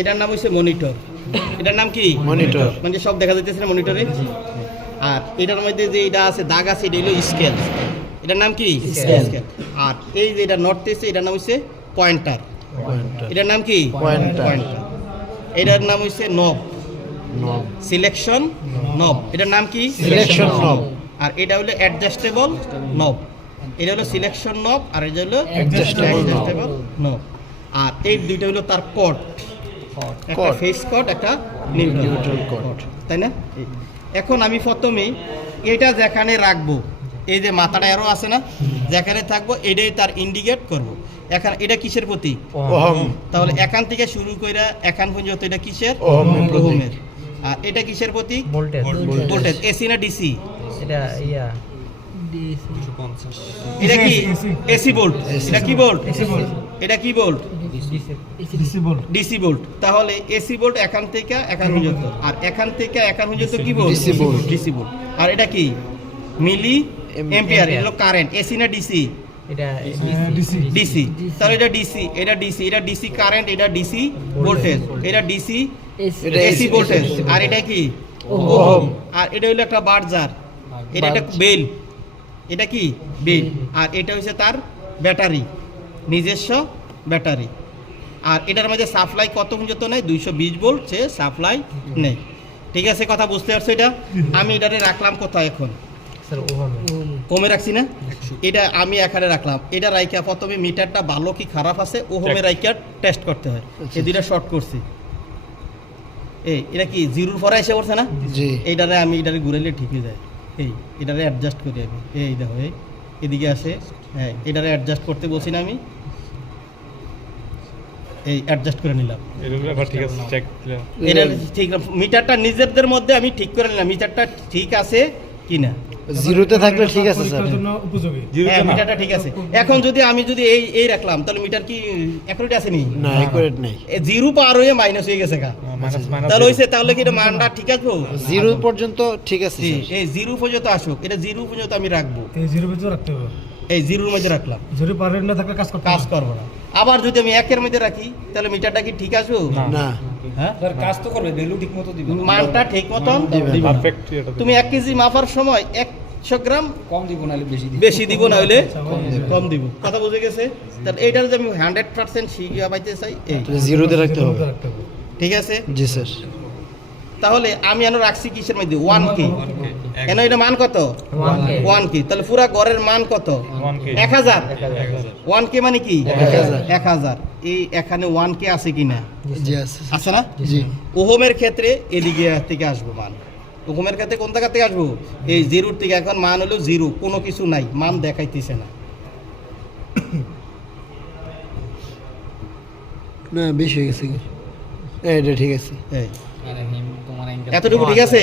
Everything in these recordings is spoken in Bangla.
এটার নাম হচ্ছে মনিটর। এটার নাম কি? মনিটর। মানে সব দেখা যাইতেছে না মনিটরে? আর এটার মধ্যে যে এটা আছে দাগ আছে এটা হলো স্কেল। এটার নাম কি। Scale। আর এই যে এটা নর্থ এসে এটার নাম হচ্ছে পয়েন্টার। এটার নাম কি? পয়েন্টার। এটার নাম হচ্ছে নব। সিলেকশন নব। এটার নাম কি? Selection knob। আর এটা হলো অ্যাডজাস্টেবল নব। এটা হলো সিলেকশন নব আর এটা হলো অ্যাডজাস্টেবল নব। আর এই দুইটা হলো তার কট একটা ফেস কট একটা নিউট্রাল তাই না? এখন আমি প্রথমে এটা যেখানে রাখব এই যে মাথাটা আরও আছে না যেখানে থাকব এটাই তার ইন্ডিকেট করব। এখন এটা কিসের প্রতীক? ওহম। তাহলে এখান থেকে শুরু করে এখান পর্যন্ত এটা কিসের? ওহমের আর এটা কিসের প্রতীক? ভোল্টেজ ভোল্টেজ এসি না ডিসি এটা ইয়া। এটা কি? এসি ভোল্ট এটা কি ভোল্ট এটা কি ভোল্ট ডিসি ভোল্ট তাহলে এসি ভোল্ট এখান থেকে এখান পর্যন্ত আর এখান থেকে এখান পর্যন্ত কি ভোল্ট volt। ডিসি ভোল্ট আর এটা কি? মিলি? এম্পিয়ার। এগুলো কারেন্ট এসি না ডিসি এটা ডিসি তাহলে এটা ডিসি এটা ডিসি এটা ডিসি কারেন্ট এটা ডিসি ভোল্টেজ এটা ডিসি এসি ভোল্টেজ আর এটা কি? ওহম। আর এটা হলো একটা বার্জার এটা একটা বেল। এটা কি? বেল। আর এটা হচ্ছে তার ব্যাটারি। নিজস্ব ব্যাটারি। আর এটার মধ্যে সাপ্লাই কত পর্যন্ত নেই দুইশো বিশ ভোল্ট সে সাপ্লাই নেই ঠিক আছে কথা বুঝতে পারছ এটা? আমি এটারে রাখলাম কোথায় এখন? কমে রাখছি না? এটা আমি এখানে রাখলাম। এটা রাইকা প্রথমে মিটারটা ভালো কি খারাপ আছে? ও হোমে রাইকা টেস্ট করতে হয়। আচ্ছা। এই দুইটা শর্ট করছি। এই এটা কি জিরোর পরে এসে পড়ছে না? এইটারে আমি এটারে ঘুরাইলে ঠিকই যায়। এই এটারে অ্যাডজাস্ট করি আমি। এই দেখো এই এদিকে আসে। হ্যাঁ এটারে অ্যাডজাস্ট করতে বলছি না আমি। এই অ্যাডজাস্ট করে নিলাম। ঠিক আছে চেক এটা ঠিক মিটারটা নিজেদের মধ্যে আমি ঠিক করে নিলাম মিটারটা ঠিক আছে কি না জিরোতে থাকলে ঠিক আছে স্যার হ্যাঁ মিটারটা ঠিক আছে। এখন যদি আমি যদি এই এই রাখলাম তাহলে মিটার কি অ্যাকুরেট আসেনি না? একুরেট নেই। এ জিরো পার হয়ে মাইনাস হয়ে গেছে গা। মাইনাস মাইনাস তাহলে হইছে তাহলে কি এটা মানটা ঠিক আছে? জিরো পর্যন্ত ঠিক আছে এই জিরো পর্যন্ত আসুক এটা জিরো পর্যন্ত আমি রাখব। এই জিরো ভিতরে রাখতে হবে। এই জিরোর মধ্যে রাখলাম। জিরো না থাকলে কাজ করতে কাজ। করব না। আবার যদি আমি একের মধ্যে রাখি তাহলে মিটারটা কি ঠিক আসবে না। না। হ্যাঁ? কাজ তো করবে ভ্যালু ঠিক মতো দিবে মানটা ঠিক মতন দিবে না। দিবে না। পারফেক্ট এটা তুমি এক কেজি মাপার সময় একশো গ্রাম কম দিব নাহলে বেশি দিব। বেশি দিব না হলে কম দিব। কথা বুঝে গেছে? তাহলে এইটার যে আমি হান্ড্রেড পার্সেন্ট শিখিয়ে পাইতে চাই এই। জিরোতে রাখতে হবে। ঠিক আছে? জি স্যার। তাহলে আমি এনে রাখছি কিসের মধ্যে? ওয়ান কে কেন এটা মান কত? ওয়ান কে ওয়ান কে তাহলে পুরা গড়ের মান কত? এক হাজার? ওয়ান কে মানে কি? এক হাজার। এক হাজার। এই এখানে ওয়ান কে আছে কিনা? জি আছে। আছে না? জি। ওহমের ক্ষেত্রে এদিকে থেকে আসব মান। ওহমের ক্ষেত্রে কোন জায়গা থেকে আসব? এই জিরোর থেকে এখন মান হলো জিরো। কোনো কিছু নাই। মান দেখাইতেছে না। না বেশি হয়ে গেছে। এটা ঠিক আছে। এই। তোমার এতটুকু ঠিক আছে?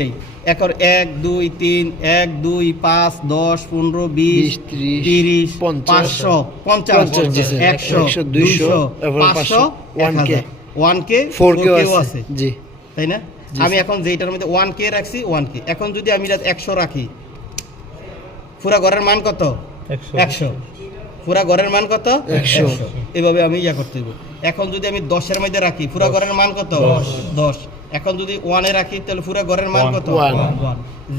এই এখন এক দুই তিন এক দুই পাঁচ দশ পনেরো বিশ ত্রিশ, তিরিশ পাঁচশো পঞ্চাশ। একশো দুইশো, পাঁচশো one K one K four কেও আছে। জি। তাই না? আমি এখন যেটার মধ্যে ওয়ান কে রাখছি ওয়ান কে এখন যদি আমি একশো রাখি পুরা ঘরের মান কত? একশো। একশো। পুরা ঘরের মান কত? একশো। এভাবে আমি ইয়া করতে এখন যদি আমি দশের মধ্যে রাখি পুরা ঘরের মান কত? দশ। এখন যদি ওয়ানে রাখি তাহলে পুরা ঘরের মান কত.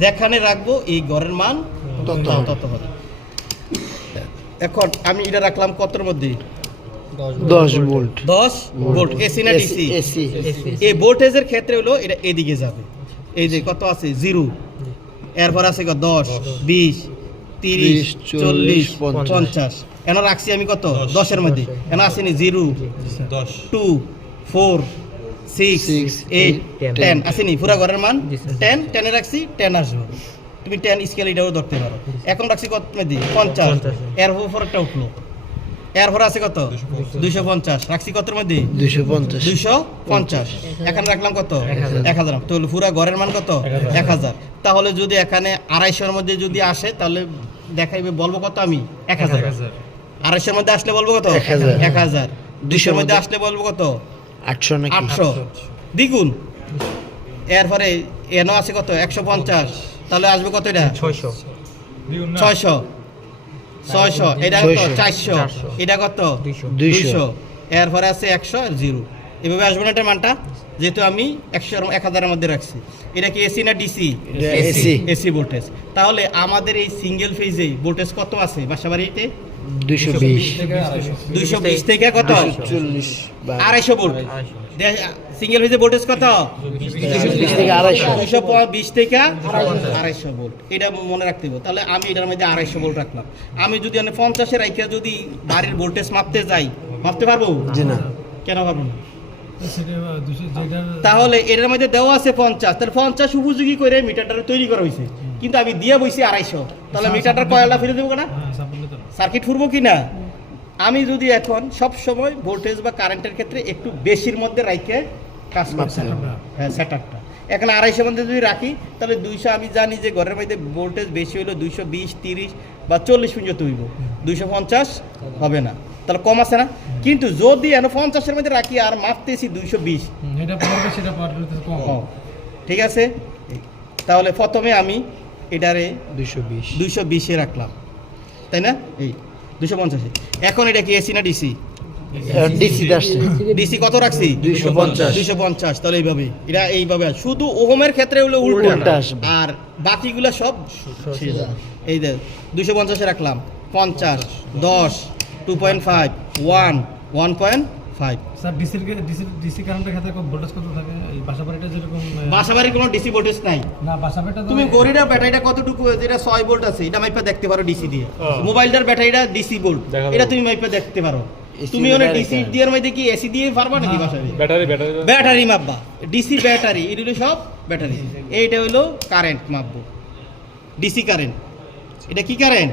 যেখানে রাখব এই ঘরের মান তত তত হবে। এখন আমি এটা রাখলাম কতর মধ্যে? দশ ভোল্ট। দশ ভোল্ট। এসি না ডিসি? এসি। এই ভোল্টেজের ক্ষেত্রে হলো এটা এদিকে যাবে। এই যে কত আছে? জিরো। এরপর আছে কত দশ বিশ তিরিশ ত্রিশ, চল্লিশ, চল্লিশ পঞ্চাশ। পঞ্চাশ। এন রাখছি আমি কত? দশের মধ্যে। এন আসেনি zero. Two four six eight ten আসেনি পুরা ঘরের মান? টেন টেনে রাখছি টেন আসবে। তুমি টেন স্কেল এটাও ধরতে পারো। এখন রাখছি কত মধ্যে পঞ্চাশ। পঞ্চাশ। এর একটা উঠল এরপর আছে কত? দুইশো পঞ্চাশ। রাখছি কতর মধ্যে দুইশো পঞ্চাশ। দুইশো পঞ্চাশ। এখানে রাখলাম কত? এক হাজার। তাহলে পুরা ঘরের মান কত? এক হাজার। তাহলে যদি এখানে আড়াইশোর মধ্যে যদি আসে তাহলে দেখাইবে বলব কত আমি? এক হাজার। আড়াইশোর মধ্যে আসলে বলব কত? এক হাজার। দুইশোর মধ্যে। আসলে বলব কত? আটশো নাকি? আটশো। দ্বিগুণ। এরপরে এনও আছে কত? একশো পঞ্চাশ। তাহলে আসবে কত এটা? ছয়শো। ছয়শো। ছয়শো। এটা কত? চারশো। এটা কত? দুইশো। এরপরে আছে একশো জিরো। এভাবে আসবে না এটার মানটা? যেহেতু আমি একশো এক হাজারের মধ্যে রাখছি। এটা কি এসি না ডিসি? এসি। AC voltage. তাহলে আমাদের এই সিঙ্গেল ফেজে ভোল্টেজ কত আছে বাসাবাড়িতে? দুইশো বিশ। দুইশো বিশ থেকে কত? চল্লিশ আড়াইশো ভোল্ট সিঙ্গেল ফেজে ভোল্টেজ কত? বিশ থেকে আড়াইশো। দুইশো বিশ থেকে আড়াইশো। ভোল্ট এটা মনে রাখতে হবে। তাহলে আমি এটার মধ্যে আড়াইশো ভোল্ট রাখলাম। আমি যদি আমি পঞ্চাশে রাখা যদি বাড়ির ভোল্টেজ মাপতে যাই মাপতে পারব? জি না। কেন পারব না? তাহলে এটার মধ্যে দেওয়া আছে পঞ্চাশ। তাহলে পঞ্চাশ উপযোগী করে মিটারটা তৈরি করা হয়েছে। কিন্তু আমি দিয়ে বইছি আড়াইশো। তাহলে মিটারটার কয়লা ফিরে দেবো না হ্যাঁ সার্কিট ফুরবো কি না? আমি যদি এখন সব সময় ভোল্টেজ বা কারেন্টের ক্ষেত্রে একটু বেশির মধ্যে রাইখে কাজ করছি হ্যাঁ সেটআপটা এখন আড়াইশো মধ্যে যদি রাখি তাহলে দুইশো আমি জানি যে ঘরের মধ্যে ভোল্টেজ বেশি হলো দুইশো বিশ তিরিশ বা চল্লিশ পর্যন্ত হইব দুইশো পঞ্চাশ হবে না। তাহলে কম আছে না? কিন্তু যদি এখন পঞ্চাশের মধ্যে রাখি আর মাপতেছি দুইশো বিশ। ঠিক আছে? তাহলে প্রথমে আমি এটারে দুইশো বিশ। দুইশো বিশে রাখলাম। তাই না? এই। দুশো পঞ্চাশে। এখন এটা কি এসি না ডিসি ডিসি কত রাখছি? 250 দুইশো পঞ্চাশ তাহলে এইভাবে। এটা এইভাবে। শুধু ওহমের ক্ষেত্রে হলো উল্টো। আর বাকিগুলো সব। এই দেখ দুইশো পঞ্চাশে রাখলাম। পঞ্চাশ দশ two point five one one point five sir ডিসির ডিসি ডিসি কারেন্টের ক্ষেত্রে ভোল্টেজ কত থাকে এই বাসা যেরকম বাসাবাড়ির কোনো ডিসি ভোল্টেজ নাই না বাসা তুমি গড়িটার ব্যাটারিটা কতটুকু যেটা ছয় ভোল্ট আছে এটা মাইপা দেখতে পারো ডিসি দিয়ে মোবাইলটার ব্যাটারিটা ডিসি ভোল্ট এটা তুমি মাইপা দেখতে পারো তুমি ওনে ডিসি কার? মধ্যে কি এসি দিয়ে পারবা নাকি ব্যাটারি ব্যাটারি ব্যাটারি মাপবা ডিসি ব্যাটারি এগুলো সব ব্যাটারি এইটা হলো কারেন্ট মাপবো ডিসি কারেন্ট এটা কি কারেন্ট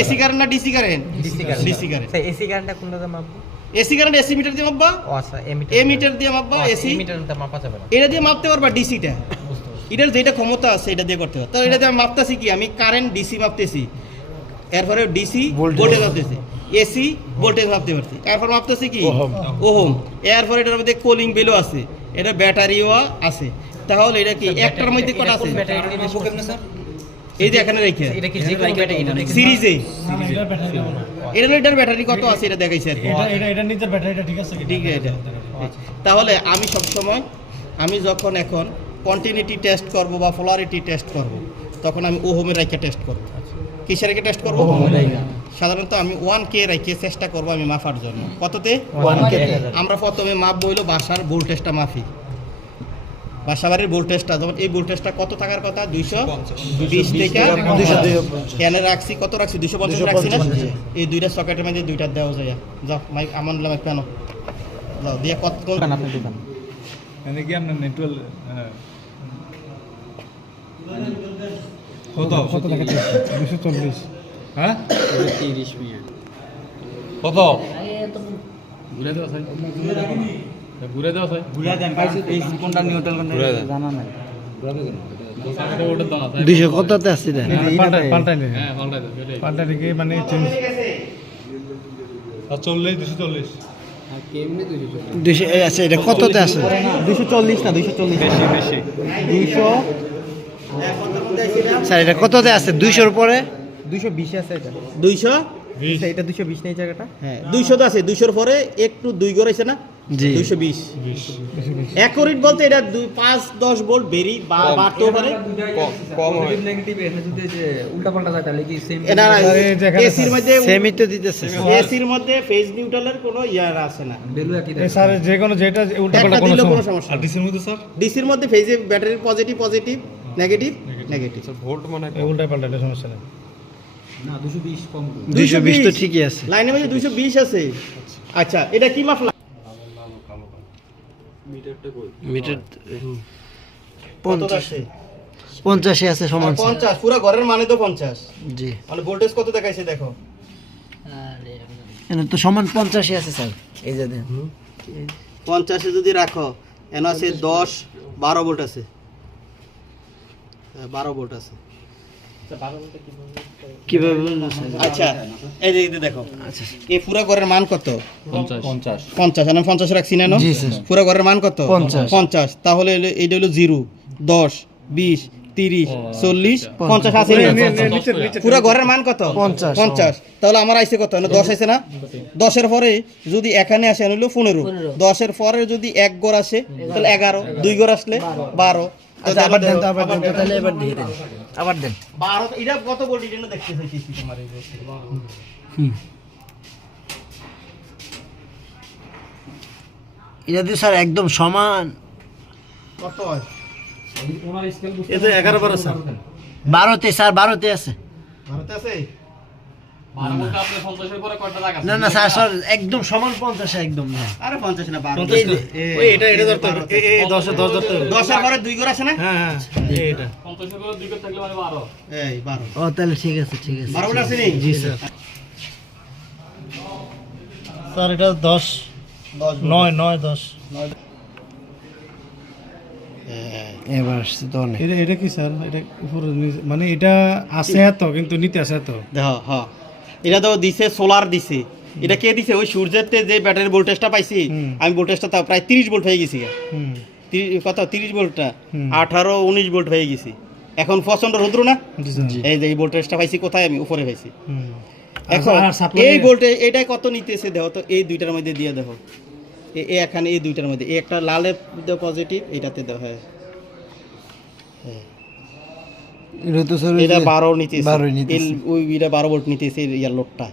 এসি কারেন্ট না DC current DC current DC current AC কারেন্টটা কোনটাতে মাপবো এসি কারেন্ট এসি মিটার দিয়ে মাপবা? আচ্ছা এ মিটার দিয়ে। মাপবা এসি? মাপা যাবে না। এটা দিয়ে মাপতে পারবা ডিসিটা এটার যেটা ক্ষমতা আছে এটা দিয়ে করতে হবে। তো এটা দিয়ে আমি মাপতেছি কি? আমি কারেন্ট ডিসি মাপতেছি। এরপরে ডিসি. ভোল্টেজ মাপতেছি। এসি ভোল্টেজ মাপতে পারছি। এরপর মাপতেছি কি? ওহম। ওহম এরপর এটার মধ্যে কুলিং বেলও আছে। এটা ব্যাটারিও আছে। তাহলে এটা কি? একটার মধ্যে কটা আছে? এই যে এখানে রেখে। এটা কি যে কোনো ব্যাটারি না সিরিজে না, না, এটার ব্যাটারি কেমন? এটা এটার ব্যাটারি কত আছে এটা দেখাইছে? আর কি এটা এটা এটা নিজের ব্যাটারিটা ঠিক আছে ঠিক আছে। এটা তাহলে আমি সবসময় আমি যখন এখন কন্টিনিউটি টেস্ট করব বা পোলারিটি টেস্ট করব তখন আমি ওহমের রাইকে টেস্ট করব। কিসের রেখে টেস্ট করব? সাধারণত আমি ওয়ান কে রাইকে চেষ্টা করব আমি মাপার জন্য। কততে? ওয়ান কে আমরা প্রথমে মাপবো হইল বাসার ভোল্টেজটা মাপি বাসা বাড়ির ভোল্টেজটা যখন এই ভোল্টেজটা কত থাকার কথা? দুইশো বিশ থেকে দুইশো রাখছি কত রাখছি? দুশো পঞ্চাশ রাখছি না? এই দুইটা সকেটের মধ্যে দুইটা দেওয়া যায়। যাও মাইক আমার নামে কেন? যাও দিয়ে কত কোন মানে কি আপনার নেটওয়ার্ক কত? কত টাকা দুশো চল্লিশ। হ্যাঁ? কত? ঘুরে দেওয়া ঘুরে ঘুরে দেন কোনটা নিউট্রাল কোনটা জানা নাই। কততে আসছে পাল্টাই পাল্টাই হ্যাঁ মানে চল্লিশ দুশো চল্লিশ। আচ্ছা এটা আছে দুশো চল্লিশ না দুশো চল্লিশ বেশি বেশি। দুইশো। স্যার এটা কততে আছে দুইশোর পরে দুইশো বিশে আছে এটা। দুইশো? বিশ। এটা দুশো বিশ নেই জায়গাটা? হ্যাঁ। দুইশো তো আছে দুইশোর পরে একটু দুই গড়াইছে না? জি। দুইশো বিশ। বিশ। অ্যাকোরেট বলতে এটা দুই পাঁচ দশ ভোল্ট বেরি বাড়তেও পারে। এটা আরে যেখানে- এসির মধ্যে সেমই তো দিতেছে এসির মধ্যে ফেজ নিউট্রালের কোনো ইয়ার আছে না। এই স্যার যে কোনো যেটা উল্টা কোনো সমস্যা সমস্যা ডিসির মধ্যে স্যার? ডিসির মধ্যে ফেজে ব্যাটারির পজিটিভ পজিটিভ নেগেটিভ এটা সমস্যা নেই। তো ঠিকই আছে। লাইনের মধ্যে দুইশো বিশ আছে। আচ্ছা এটা কি মাফলা? মিটার পঞ্চাশ। আছে? পঞ্চাশে আছে সমান পঞ্চাশ পুরো ঘরের মানে তো পঞ্চাশ। জি। মানে ভোল্টেজ কত দেখাইছে দেখো? এখানে তো সমান পঞ্চাশে আছে স্যার। এই যে দেন। পঞ্চাশে যদি রাখো এন আছে দশ বারো ভোল্ট আছে। হ্যাঁ, বারো ভোল্ট আছে। কীভাবে আচ্ছা এই যে দেখো আচ্ছা এই পুরা ঘরের মান কত? পঞ্চাশ। আমি পঞ্চাশ রাখছি না পুরা ঘরের মান কত? পঞ্চাশ। তাহলে এইটা হলো জিরো দশ বিশ তিরিশ চল্লিশ পঞ্চাশ আছে পুরো ঘরের মান কত? পঞ্চাশ। পঞ্চাশ। তাহলে আমার আইসে কত? দশ আছে না? দশের পরে যদি এখানে আসে হলো পনেরো। দশের পরে যদি এক গড় আসে তাহলে এগারো। দুই গড় আসলে বারো। আচ্ছা আবার দেন তো আবার দেন তো তাহলে এবার দিয়ে দেন আবার দেন। বারো এটা কত বলটি এটা দেখতে চাইছি তোমার এই বলটি। এটা দিয়ে স্যার একদম সমান। কত? হয় এগারো বারো স্যার। বারোতে স্যার বারোতে আছে। ভারতে আছে? না না স্যার স্যার একদম সমান পঞ্চাশে একদম না। আরে পঞ্চাশ না বারো এটা এটা ধরতে হবে এ এ দশে দশ ধরতে হবে দশের পরে দুই গড় আছে না? হ্যাঁ হ্যাঁ এটা পঞ্চাশের পরে দুই করে থাকলে মানে বারো। এই বারো। ও তাহলে ঠিক আছে ঠিক আছে। বারো আছে নি? জি স্যার। স্যার এটা দশ। নয় নয় দশ। এবার আসছে তো অনেক। এটা এটা কি স্যার? এটা উপরে মানে এটা আছে এত কিন্তু নিতে আছে এত। দেখ হ্যাঁ এটা তো দিছে সোলার দিছে। এটা কে দিছে? ওই সূর্যের যে ব্যাটারি ভোল্টেজটা পাইছি আমি ভোল্টেজটা তাও প্রায় তিরিশ ভোল্ট হয়ে গেছি কত? তিরিশ ভোল্টটা। আঠারো উনিশ ভোল্ট হয়ে গেছি। এখন প্রচণ্ড রৌদ্র না? এই যে এই ভোল্টেজটা পাইছি কোথায়? আমি উপরে পাইছি। এখন এই ভোল্টেজ এটাই কত নিতেছে দেখো তো? এই দুইটার মধ্যে দিয়ে দেখো। এ- এখানে এই দুইটার মধ্যে। এই একটা লালের পজিটিভ এটাতে দেওয়া হয়। এটা ওই এটা বারো নিতেছে। বারো নিতে ওই এটা বারো ভোল্ট নিতেছে ইয়ার লোডটা।